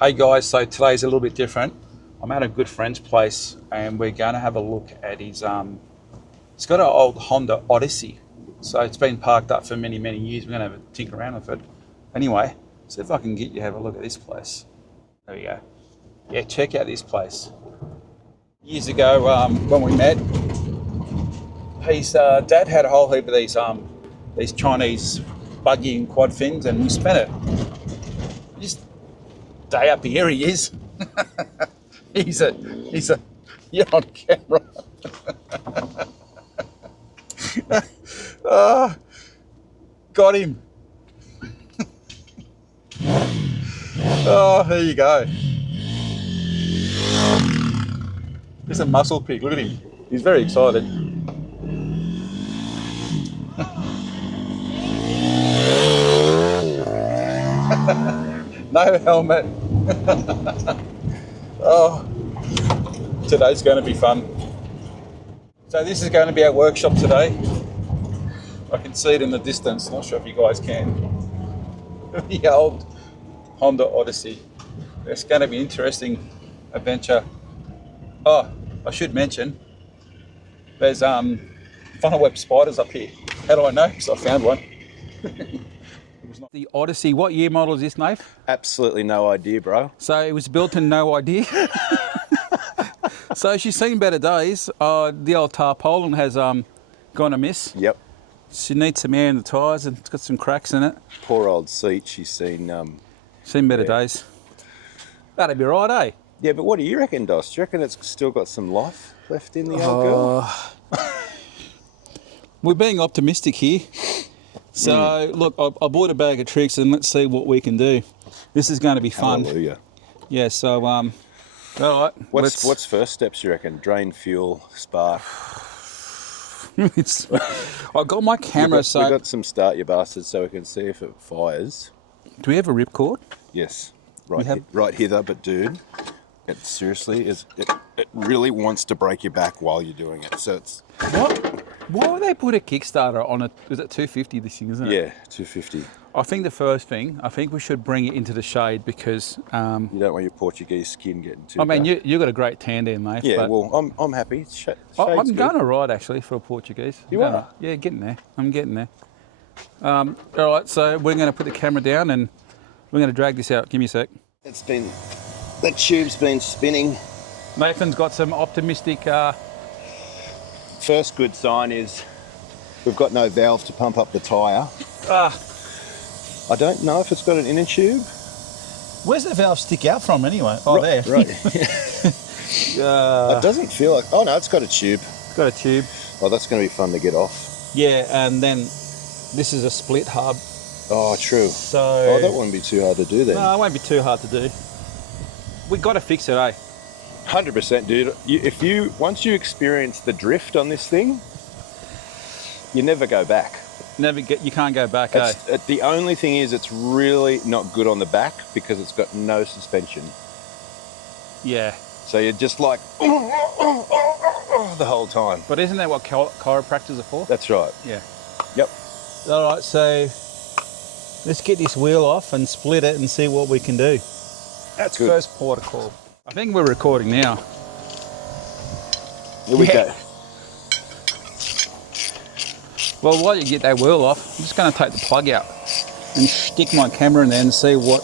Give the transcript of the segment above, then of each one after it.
Hey guys, so today's a little bit different. I'm at a good friend's place and we're going to have a look at his, he's got an old Honda Odyssey. So it's been parked up for many, many years. We're going to have a tinker around with it. Anyway, see if I can get you to have a look at this place. There we go. Yeah, check out this place. Years ago, when we met, his dad had a whole heap of these Chinese buggy and quad things, and we spent it. Just day up here he is. he's a you're on camera. Got him. Oh, there you go. He's a muscle pig, look at him. He's very excited. No helmet. Oh, today's going to be fun. So this is going to be our workshop today. I can see it in the distance. Not sure if you guys can. The old Honda Odyssey. It's going to be an interesting adventure. Oh, I should mention, there's funnel web spiders up here. How do I know? Because I found one. The Odyssey, what year model is this, Nate? Absolutely no idea, bro. So it was built in no idea. So she's seen better days. The old tarpaulin has gone amiss. Yep. She needs some air in the tyres and it's got some cracks in it. Poor old seat. She's seen Better days. That'd be right, eh? Yeah, but what do you reckon, Dos? Do you reckon it's still got some life left in the old girl? We're being optimistic here. So look, I bought a bag of tricks and let's see what we can do. This is going to be fun. Hallelujah. Yeah, so all right. What's first steps, you reckon? Drain fuel, spark. I got my camera, We've got some start your bastards so we can see if it fires. Do we have a ripcord? Yes. Right hither, but dude, it seriously is. It really wants to break your back while you're doing it. So it's. What? Why would they put a Kickstarter on it? Is it 250? This thing, isn't it? Yeah, 250. I think the first thing, we should bring it into the shade because. You don't want your Portuguese skin getting too. I mean, you got a great tan there, mate. Yeah, well, I'm happy. I'm going to ride actually for a Portuguese. You are? Yeah, getting there. I'm getting there. All right, so we're going to put the camera down and we're going to drag this out. Give me a sec. The tube's been spinning. Nathan's got some optimistic. First good sign is we've got no valve to pump up the tyre. I don't know if it's got an inner tube. Where's the valve stick out from anyway? Oh, right, there. Right. It doesn't feel like. Oh no, it's got a tube. It's got a tube. Oh, that's going to be fun to get off. Yeah, and then this is a split hub. Oh, true. So. That wouldn't be too hard to do then. No, it won't be too hard to do. We got to fix it, eh? 100%, dude. Once you experience the drift on this thing, you never go back. You can't go back, eh? The only thing is it's really not good on the back because it's got no suspension. Yeah. So you're just like the whole time. But isn't that what chiropractors are for? That's right. Yeah. Yep. All right, so let's get this wheel off and split it and see what we can do. That's good. First port of call. I think we're recording now. Here we go. Well, while you get that wheel off, I'm just going to take the plug out and stick my camera in there and see what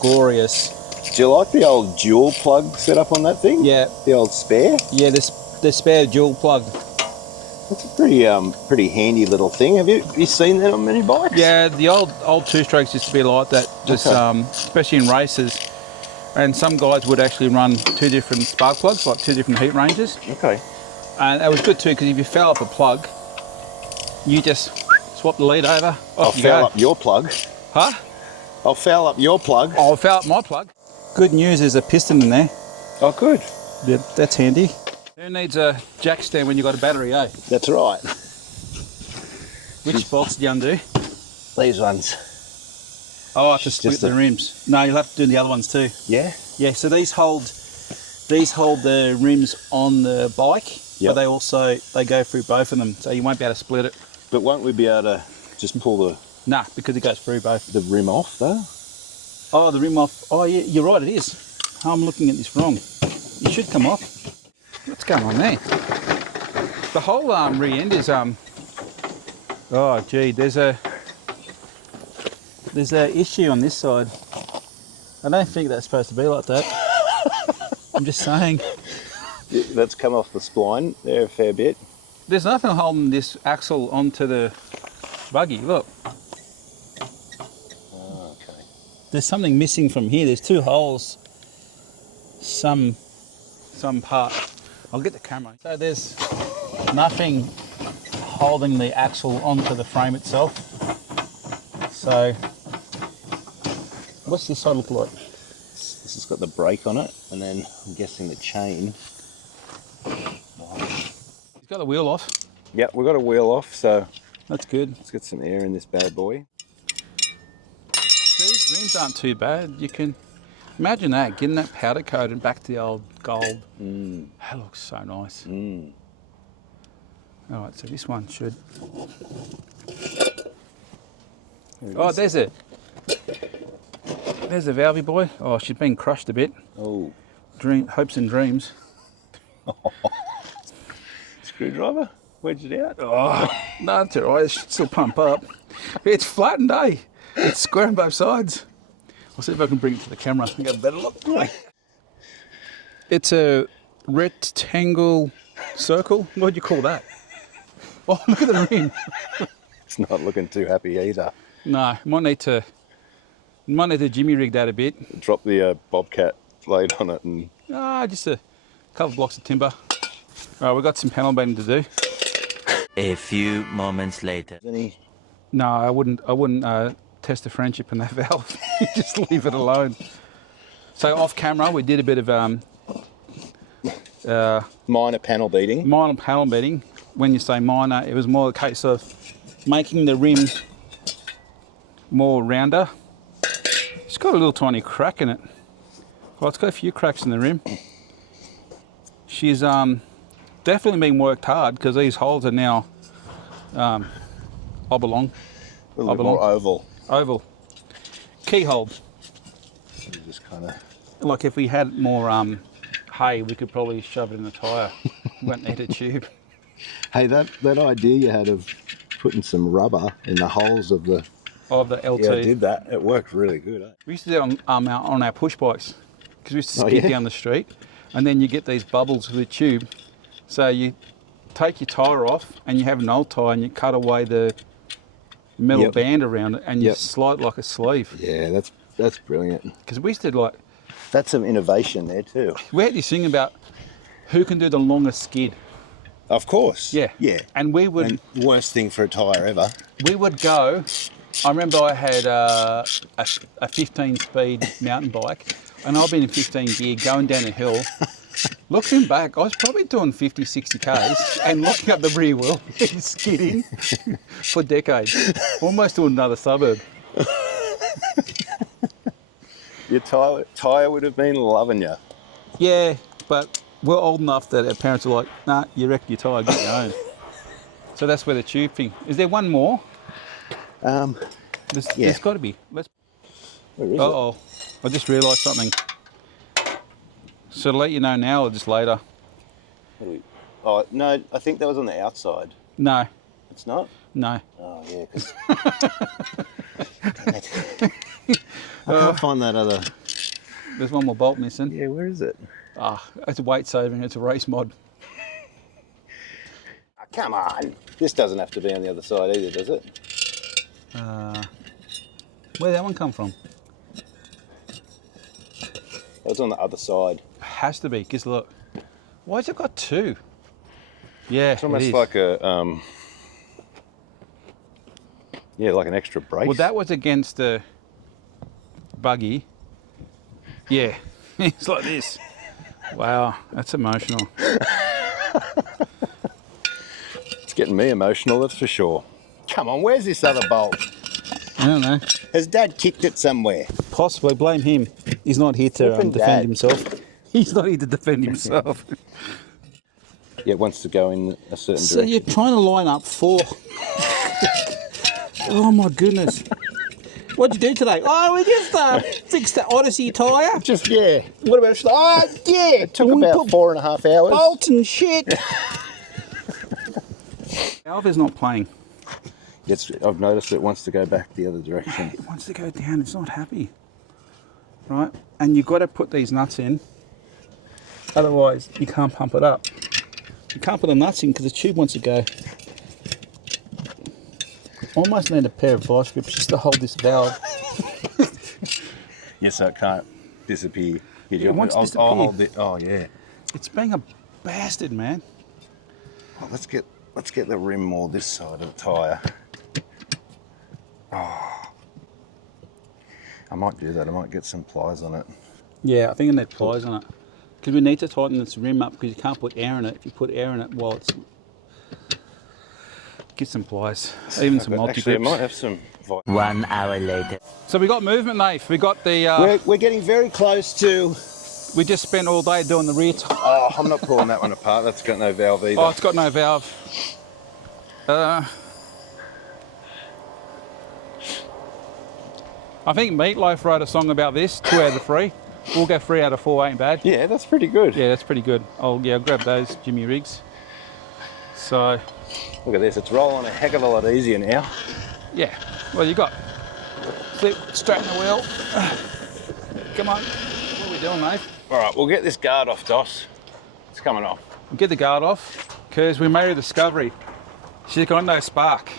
glorious. Do you like the old dual plug setup on that thing? Yeah. The old spare? Yeah, the spare dual plug. That's a pretty handy little thing. Have you seen that on many bikes? Yeah, the old two-strokes used to be like that, just especially in races. And some guys would actually run two different spark plugs, like two different heat ranges. Okay. And that was good too, because if you foul up a plug, you just swap the lead over. I'll foul up your plug. Huh? I'll foul up your plug. I'll foul up my plug. Good news, there's a piston in there. Oh, good. Yeah, that's handy. Who needs a jack stand when you've got a battery, eh? That's right. Which bolts do you undo? These ones. Oh, I have to split the rims. No, you'll have to do the other ones too. Yeah? Yeah, so these hold the rims on the bike, but they go through both of them, so you won't be able to split it. But won't we be able to just pull Nah, because it goes through both. the rim off though? Oh, the rim off. Oh, yeah, you're right, it is. I'm looking at this wrong. It should come off. What's going on there? The whole rear end is oh, gee, there's a issue on this side. I don't think that's supposed to be like that. I'm just saying. That's come off the spline there a fair bit. There's nothing holding this axle onto the buggy. Look. Oh, okay. There's something missing from here. There's two holes. Some part. I'll get the camera. So there's nothing holding the axle onto the frame itself. So what's this side look like? This has got the brake on it, and then I'm guessing the chain. He's got the wheel off. Yep, we've got a wheel off, so That's good. let's get some air in this bad boy. These rims aren't too bad. You can imagine that, getting that powder coat and back to the old gold. That looks so nice. All right, so this one should. Oh, there's a valvey boy. Oh, she's been crushed a bit. Oh, Hopes and dreams. screwdriver? Wedged it out? Oh, no, it's all right. It should still pump up. It's flattened, eh? It's square on both sides. I'll see if I can bring it to the camera and get a better look. It's a rectangle circle. What do you call that? Oh, look at the rim. It's not looking too happy either. No, might need to jimmy rig that a bit. Drop the Bobcat blade on it and... Just a couple of blocks of timber. All right, we've got some panel beating to do. A few moments later. No, I wouldn't test the friendship in that valve. Just leave it alone. So off camera, we did a bit of minor panel beating. Minor panel beating. When you say minor, it was more a case of making the rim more rounder. It's got a little tiny crack in it. Well, it's got a few cracks in the rim. She's definitely been worked hard because these holes are now oblong. A little bit more oval. Oval. Keyhole. Just kind of... Like if we had more hay, we could probably shove it in the tyre. Won't need a tube. Hey, that idea you had of putting some rubber in the holes of the... Of the LT. Yeah, I did that. It worked really good, eh? We used to do it on our push bikes because we used to skid down the street, and then you get these bubbles with the tube. So you take your tyre off and you have an old tyre and you cut away the metal band around it and you slide like a sleeve. Yeah, that's brilliant. Because we used to That's some innovation there too. we had this thing about who can do the longest skid. Of course. Yeah. Yeah. And we would... And worst thing for a tyre ever. We would go... I remember I had a 15-speed mountain bike, and I've been in 15 gear going down a hill. Looking back, I was probably doing 50, 60 Ks and locking up the rear wheel, skidding for decades, almost to another suburb. Your tyre would have been loving you. Yeah, but we're old enough that our parents are like, nah, you wrecked your tyre, get your own. So that's where the tube thing. Is there one more? There's got to be. Where is it? Uh-oh. I just realised something. So to let you know now or just later? Oh, no, I think that was on the outside. No. It's not? No. Oh, yeah, because... I can't find that other... There's one more bolt missing. Yeah, where is it? It's a weight saving. It's a race mod. Oh, come on. This doesn't have to be on the other side either, does it? Where'd that one come from? That was on the other side. Has to be, because look. Why has it got two? Yeah, it's almost like a, like an extra brace. Well, that was against the buggy. Yeah, it's like this. Wow, that's emotional. It's getting me emotional, that's for sure. Come on, where's this other bolt? I don't know. Has Dad kicked it somewhere? Possibly. Blame him. He's not here to defend himself. He's not here to defend himself. Yeah, it wants to go in a certain direction. So you're trying to line up four. Oh my goodness. What'd you do today? Oh, we just fixed the Odyssey tyre. Just, yeah. What about, yeah, it took about 4.5 hours. Bolts and shit. Valve is not playing. I've noticed it wants to go back the other direction. It wants to go down, it's not happy. Right? And you've got to put these nuts in, otherwise you can't pump it up. You can't put the nuts in because the tube wants to go. Almost need a pair of vice grips just to hold this valve. Yes, so it can't disappear. It wants to disappear. I'll hold it. Oh, yeah. It's being a bastard, man. Oh, let's get the rim more this side of the tyre. Oh. I might do that. I might get some pliers on it. Yeah, I think I need pliers on it. Because we need to tighten this rim up because you can't put air in it. If you put air in it while it's... Get some pliers, even some multi-grips. Actually, I might have some... 1 hour later. So we got movement, Nath. We got the... We're getting very close to... We just spent all day doing the rear tyre. Oh, I'm not pulling that one apart. That's got no valve either. Oh, it's got no valve. I think Meatloaf wrote a song about this, 2 out of 3. We'll go 3 out of 4, ain't bad. Yeah, that's pretty good. Yeah, that's pretty good. I'll grab those Jimmy rigs. So... Look at this, it's rolling a heck of a lot easier now. Yeah, well you got flip, straighten the wheel. Come on, what are we doing, mate? All right, we'll get this guard off, Dos. It's coming off. We'll get the guard off because we made a discovery. She's got no spark.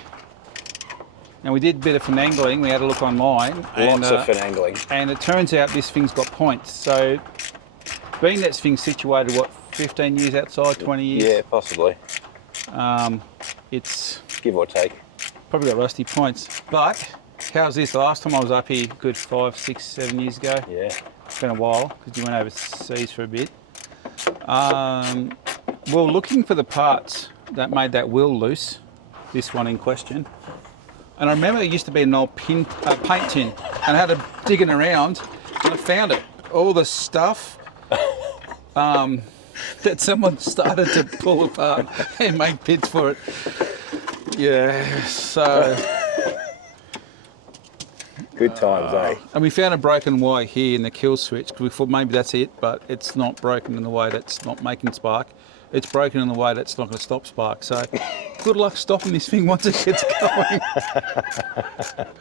And we did a bit of finagling, we had a look online. Lots of finagling. And it turns out this thing's got points. So being that thing's situated, what, 15 years outside, 20 years? Yeah, possibly. It's... Give or take. Probably got rusty points. But how's this? The last time I was up here, good 5, 6, 7 years ago. Yeah. It's been a while because you went overseas for a bit. Well, looking for the parts that made that wheel loose, this one in question. And I remember there used to be an old paint tin, and I had to digging around, and I found it. All the stuff that someone started to pull apart and make pits for it. Yeah, so... Good times, eh? And we found a broken wire here in the kill switch because we thought maybe that's it, but it's not broken in the way that's not making spark. It's broken in the way that's not going to stop spark. So good luck stopping this thing once it gets going.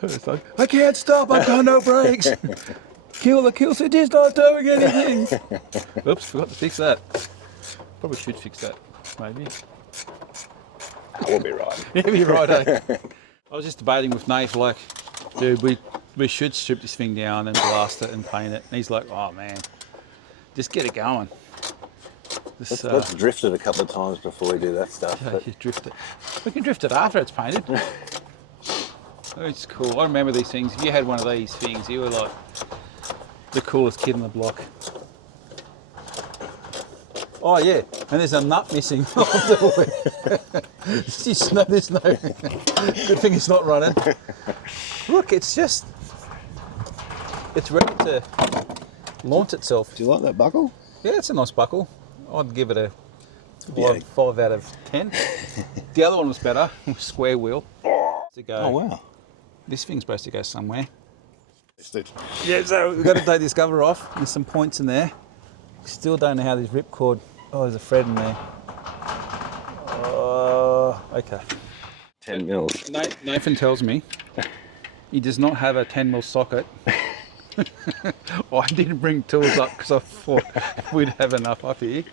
It's like, I can't stop, I've got no brakes. The kill switch is not doing anything. Oops, forgot to fix that. Probably should fix that, maybe. We'll be right. Yeah, you're right, eh? I was just debating with Nate, like, dude, we should strip this thing down and blast it and paint it. And he's like, oh man, just get it going. Let's drift it a couple of times before we do that stuff. Yeah, you drift it. We can drift it after it's painted. It's cool. I remember these things. If you had one of these things, you were like the coolest kid on the block. Oh yeah, and there's a nut missing. There's no. Good thing it's not running. Look, it's ready to launch itself. Do you like that buckle? Yeah, it's a nice buckle. I'd give it a Yeah. 5 out of 10. The other one was better, square wheel. To go. Oh wow. This thing's supposed to go somewhere. Yeah, so we've got to take this cover off. There's some points in there. Still don't know how this ripcord. Oh, there's a thread in there. Okay. 10 mils. Nathan tells me he does not have a 10mm socket. I didn't bring tools up because I thought we'd have enough up here.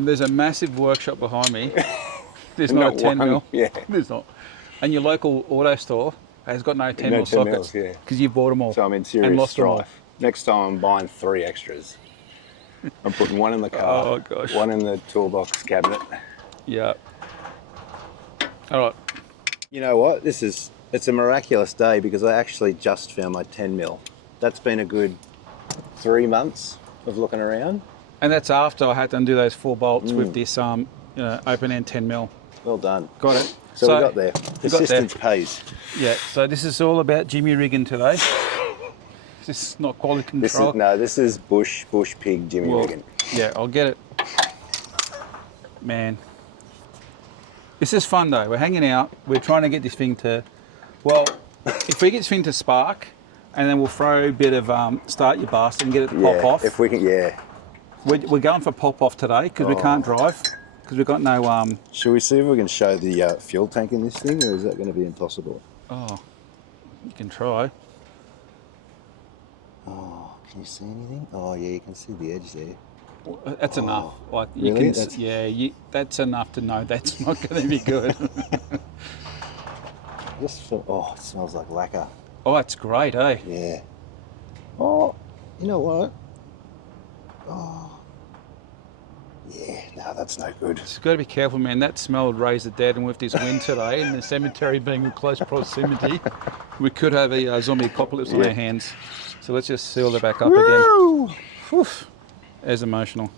There's a massive workshop behind me. There's not a 10mm. Yeah. There's not. And your local auto store has got no 10mm sockets because you bought them all. So I'm in serious strife. Next time I'm buying 3 extras. I'm putting one in the car, one in the toolbox cabinet. Yeah. All right. You know what? It's a miraculous day because I actually just found my 10mm. That's been a good 3 months of looking around. And that's after I had to undo those 4 bolts with this open end 10mm. Well done. Got it. So we got there. Persistence pays. Yeah, so this is all about Jimmy rigging today. This is not quality control. This is bush pig Jimmy rigging. Yeah, I'll get it. Man. This is fun though. We're hanging out. We're trying to get this thing to, well, if we get this thing to spark, and then we'll throw a bit of start your bastard and get it to Yeah, pop off. if we can, yeah. We're going for pop off today because we can't drive because we've got no. Should we see if we can show the fuel tank in this thing, or is that going to be impossible? Oh, you can try. Oh, can you see anything? Oh, yeah, you can see the edge there. That's enough. Like you really? can, that's enough to know that's not going to be good. Just for, oh, it smells like lacquer. Oh, it's great, eh? Yeah. Oh, you know what? Oh. Yeah, no, that's no good. Just got to be careful, man. That smell would raise the dead, and with this wind today and the cemetery being in close proximity, we could have a zombie apocalypse on our hands. So let's just seal it back up again. Oof. As emotional.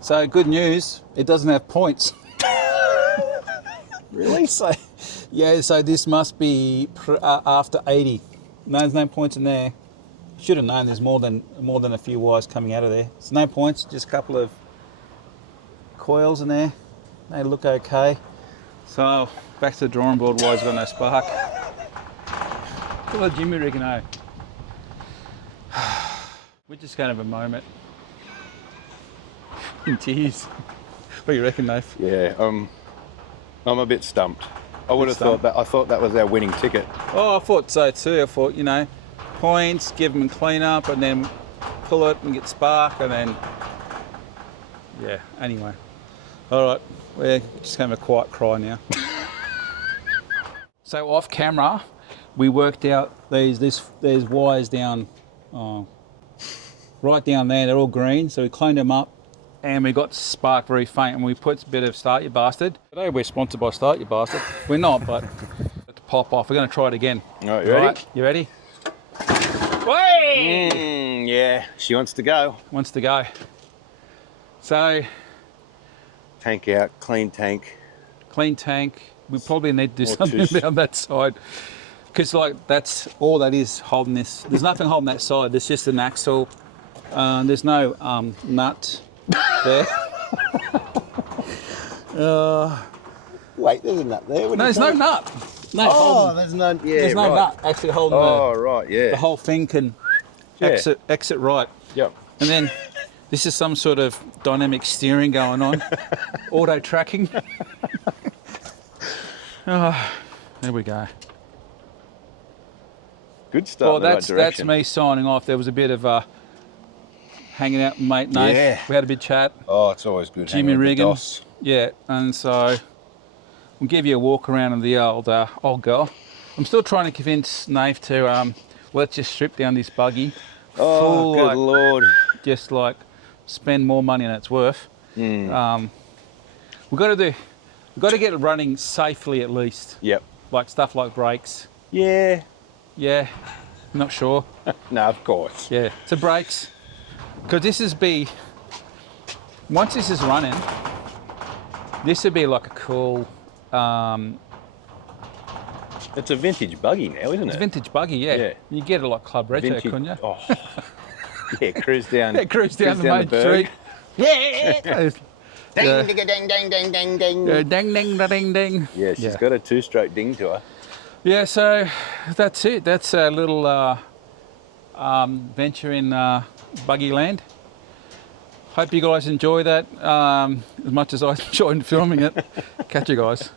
So good news, it doesn't have points. Really? So, yeah, so this must be after 80. No, there's no points in there. Should have known there's more than a few wires coming out of there. So no points, just a couple of coils in there. They look okay. So back to the drawing board, why it's got no spark. What Jimmy reckon, eh? We're just going to have a moment. In tears. What do you reckon, Nath? Yeah, I'm a bit stumped. I would have thought that. I thought that was our winning ticket. Oh, I thought so too. I thought, you know, points, give them a clean up, and then pull it and get spark, and then, yeah. Anyway, all right, we're just going to have a quiet cry now. So off camera, we worked out there's wires down, right down there. They're all green, so we cleaned them up. And we got spark very faint, and we put a bit of Start Your Bastard. Today we're sponsored by Start Your Bastard. We're not, but to pop off. We're going to try it again. All right, you ready? Right, you ready? Way! Yeah, she wants to go. Wants to go. So, Tank out, clean tank. clean tank. We probably need to do Or something two. about that side. Because like that's all that is holding this. There's nothing holding that side. There's just an axle. There's no nut there. Wait, there's a nut there. No, there's no nut. No, Oh, there's no. Yeah, there's no right. nut actually holding Oh, right, yeah. the whole thing can Yeah. exit right. Yep. And then this is some sort of dynamic steering going on, auto tracking. Oh, there we go. Good start. Well, in the right that's direction. me signing off. There was a bit of hanging out with mate Nate. Yeah. We had a bit chat. Oh, it's always good. Jimmy hanging with the Regan. DOS. Yeah, and so we'll give you a walk around of the old girl. I'm still trying to convince Nate to let's just strip down this buggy. Oh, Full, good like, lord. just like spend more money than it's worth. We've got to get it running safely at least. Yep. Like stuff like brakes. Yeah. Yeah, not sure. No, of course. Yeah, so brakes. Because once this is running, this would be like a cool, It's a vintage buggy now, isn't it? vintage buggy, yeah. Yeah. You get it like Club Retro, Vintage- couldn't you? Oh. Yeah, cruise down. Yeah, cruise down the main berg. street. Yeah. Ding, ding, ding, ding, ding, ding, ding. Ding, ding, da, ding, ding. Yeah, she's got a two-stroke ding to her. Yeah, so that's it. That's a little venture in buggy land. Hope you guys enjoy that as much as I enjoyed filming it. Catch you guys.